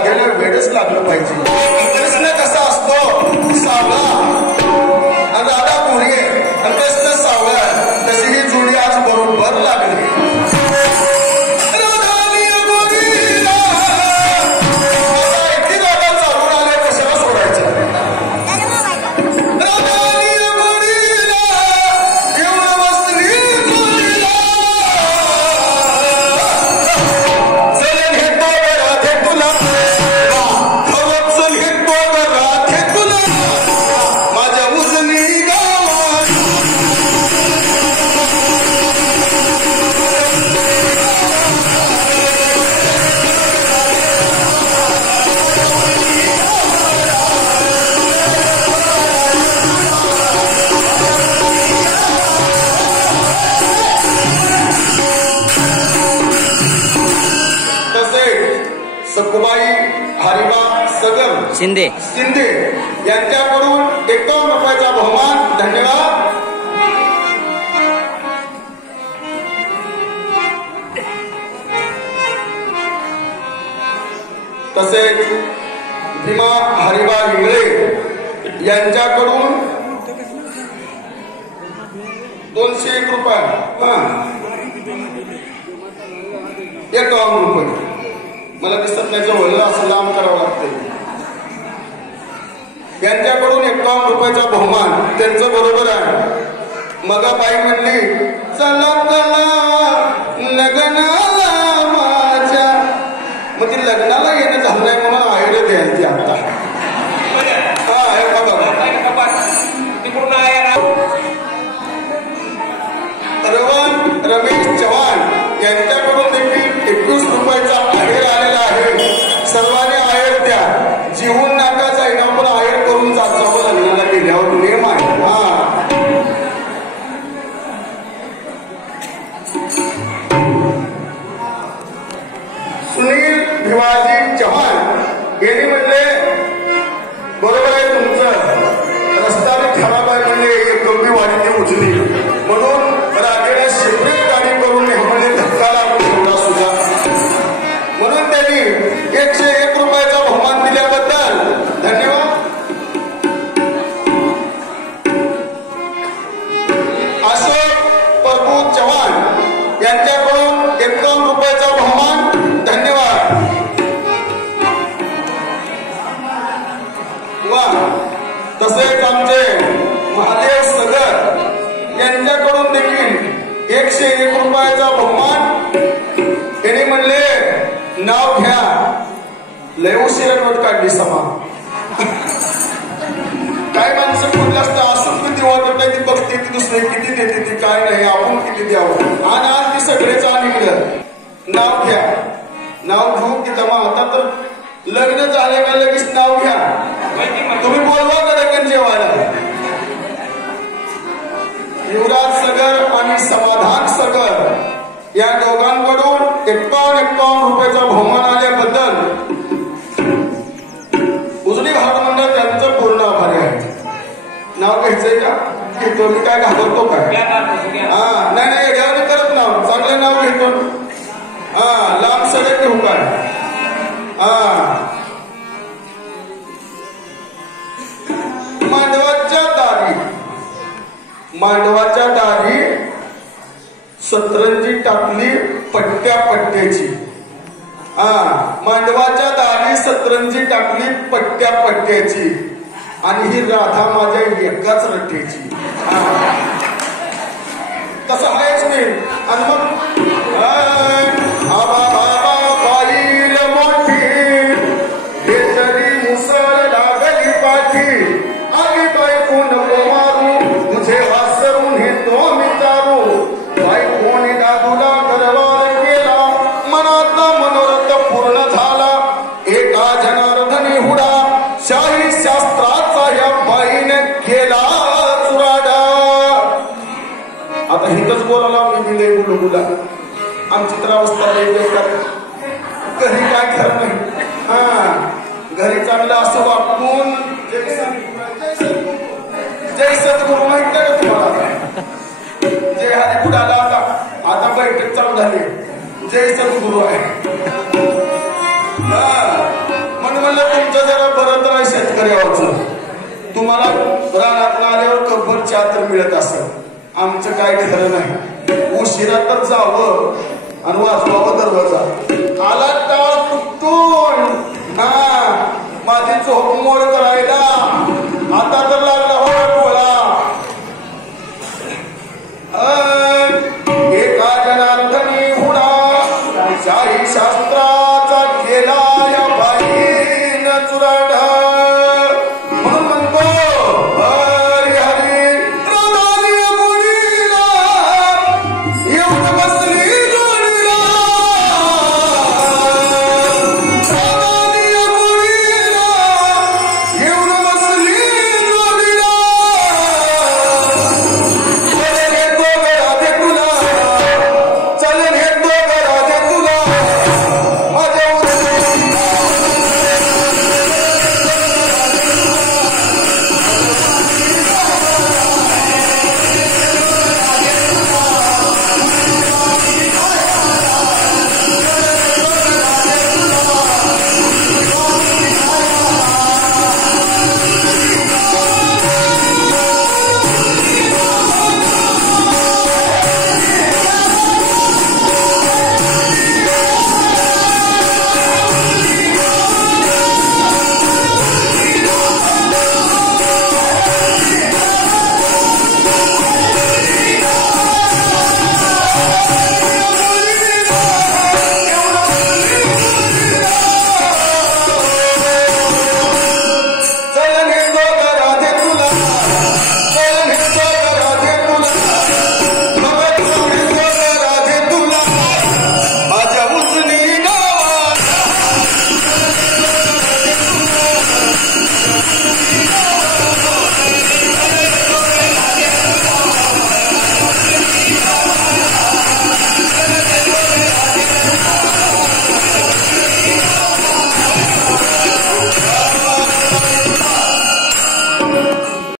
राधेला वेडच लागलं पाहिजे. कृष्ण कसा असतो सावळा आणि राधा कोणी आहे आणि कृष्ण सावळा, तशी ही जोडी आज बरोबर लागली. शिंदे यांच्याकडून 51 रुपयाचा बहुमान. धन्यवाद. तसेच भीमा हरिबा इंगळे यांच्याकडून 201 रुपये. 51 रुपये. मला दिसत नाही, जवळ असं लांब करावं लागतंय. यांच्याकडून 51 रुपयाचा बहुमान. त्यांचं बरोबर आहे. मगा बाई म्हणली चला चला लग्नाला माझ्या, मग ती लग्नाला येणं झालं नाही म्हणून आयडिया द्यायची आता. हा आहे का बघा. रमेश चव्हाण यांच्याकडून देखील 21 रुपयाचा आहेर आलेला आहे. सर्वांनी आहेर द्या. जीवन नाकाचा आहे ना, पण आहेर करून जायचं लग्नाला गेल्यावर नियम आहे. सुनील भिवाजी चव्हाण यांनी म्हणले बरोबर आहे तुमचं, रस्ता खराब आहे म्हणले, एक गंभीर वाढीची उचली म्हणून राखेला सेपरेट गाडी करून म्हणजे धक्का लागून एवढा सुद्धा, म्हणून त्यांनी 101 रुपयाचा बहुमान दिल्याबद्दल धन्यवाद. अशोक प्रभू चव्हाण यांच्याकडून 51 रुपयाचा बहुमान. धन्यवाद. वा. तसेच आमचे महादेव सगर यांच्याकडून देखील 101 रुपयाचा बहुमान. त्यांनी म्हणले नाव घ्या, लय उशिरा काढली सभा. काय माणसं कुठलं असतं असं किती वाटत नाही, ती बघते ती दुसरी किती देते ती काय नाही, आपण किती द्यावं. आणि आज ती सगळेच निघलं. नाव घ्या, नाव घेऊ की जमा. आता तर लग्न झाले का लगेच नाव घ्या. तुम्ही बोलवा कडकन जेवायला. युवराज सगर आणि समाधान सगर या दोघांकडून 51 रुपयाचा बहुमान आल्याबद्दल उजनी भारत मंडळ त्यांचं पूर्ण आभारी आहे. नाव घ्यायचंय का? घेतो मी, काय घाबरतो काय? नाही एवढं करत नाव, चांगलं नाव घेतो. लांब सगळं घेऊ काय? मांडवाच्या दारी सतरंजी टाकली पट्ट्या पट्ट्याची. मांडवाच्या दारी सतरंजी टाकली पट्ट्या पट्ट्याची आणि ही राधा माझ्या एकाच रट्ट्याची. तसं आहेच मी. आणि मग बाईल मोठी हे तरी मुसळ लागली पाठी. आगी बायको नको मारू तुझे वासरून हे तो विचारू. बायकोने दादूला दरबार केला, मनातला मनोरथ पूर्ण झाला. एका जनार्दनी हुडा शाही शास्त्राचा या बाईने केला चुराडा. आता हिथंच बोलायला मी लय गुलगुला. आमची तर अवस्था घरी काय खरं नाही. घरी चांगलं असं वागून जय सद्गुरू माहित का तुम्हाला? जय हरी पुढाला आता बैठक चालू झाली. जय सद्गुरू आहे. शेतकऱ्यावरचं तुम्हाला रानातून आल्यावर कब्बर चहा तर मिळत असत आमचं काय खरं नाही उशिरा तर जावं आणि वाजवावं दरवाजा आला